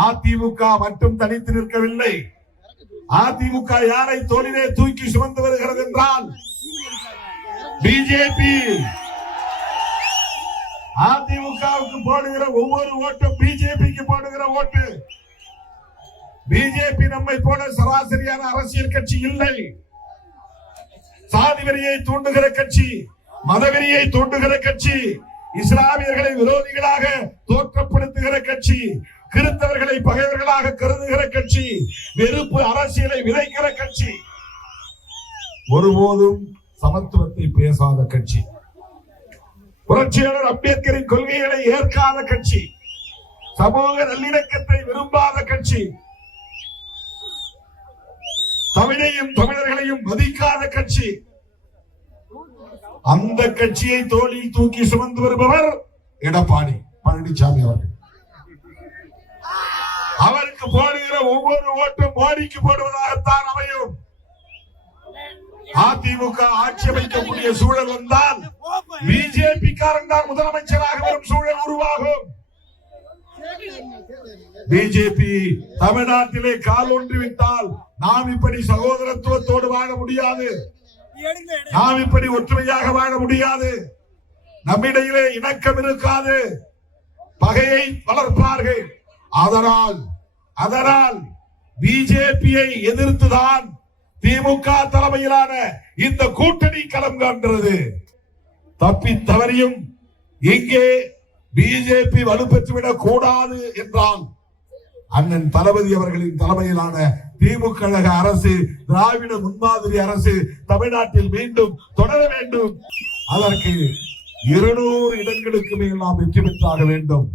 அதிமுக மட்டும் தனித்து நிற்கவில்லை. அதிமுக யாரை தோளிலே தூக்கி சுமந்து வருகிறது என்றால் பிஜேபி. அதிமுகவுக்கு போடுகிற ஒவ்வொரு ஓட்டும் பிஜேபிக்கு போடுகிற ஓட்டு. பிஜேபி நம்மை போல சராசரியான அரசியல் கட்சி இல்லை. சாதி வெறியை தூண்டுகிற கட்சி, மதவெறியை தூண்டுகிற கட்சி, இஸ்லாமியர்களை விரோதிகளாக தோற்றப்படுத்துகிற கட்சி, கிறிஸ்தவர்களை பகைவர்களாக கருதுகிற கட்சி, வெறுப்பு அரசியலை விதைக்கிற கட்சி, ஒருபோதும் சமத்துவத்தை பேசாத கட்சி, புரட்சியாளர் அம்பேத்கரின் கொள்கைகளை ஏற்காத கட்சி, சமூக நல்லிணக்கத்தை விரும்பாத கட்சி, தமிழையும் தமிழர்களையும் மதிக்காத கட்சி. அந்த கட்சியை தோளில் தூக்கி சுமந்து வருபவர் எடப்பாடி பழனிசாமி அவர்கள். அவருக்கு போடுகிற ஒவ்வொரு ஓட்டும் மோடிக்கு போடுவதாகத்தான் அமையும். அதிமுக ஆட்சி அமைக்கக்கூடிய சூழல் வந்தால் பிஜேபி காரன் தான் முதலமைச்சராக வரும் சூழல் உருவாகும். பிஜேபி தமிழ்நாட்டிலே கால் ஒன்றிவிட்டால் நாம் இப்படி சகோதரத்துவத்தோடு வாழ முடியாது. நாம் இப்படி ஒற்றுமையாக வாழ முடியாது. நம்மிடையிலே இணக்கம் இருக்காது. பகையை வளர்ப்பார்கள். அதனால் பிஜேபியை எதிர்த்துதான் திமுக தலைமையிலான இந்த கூட்டணி களம் காண்கிறது. தப்பி தவறியும் இங்கே பிஜேபி வலுப்பெற்றுவிடக் கூடாது என்றால் அண்ணன் தளபதி அவர்களின் தலைமையிலான திமுக அரசு, திராவிட முன்மாதிரி அரசு தமிழ்நாட்டில் மீண்டும் தொடர வேண்டும். அதற்கு 200 இடங்களுக்கு மேல் நாம் வெற்றி பெற்றாக வேண்டும்.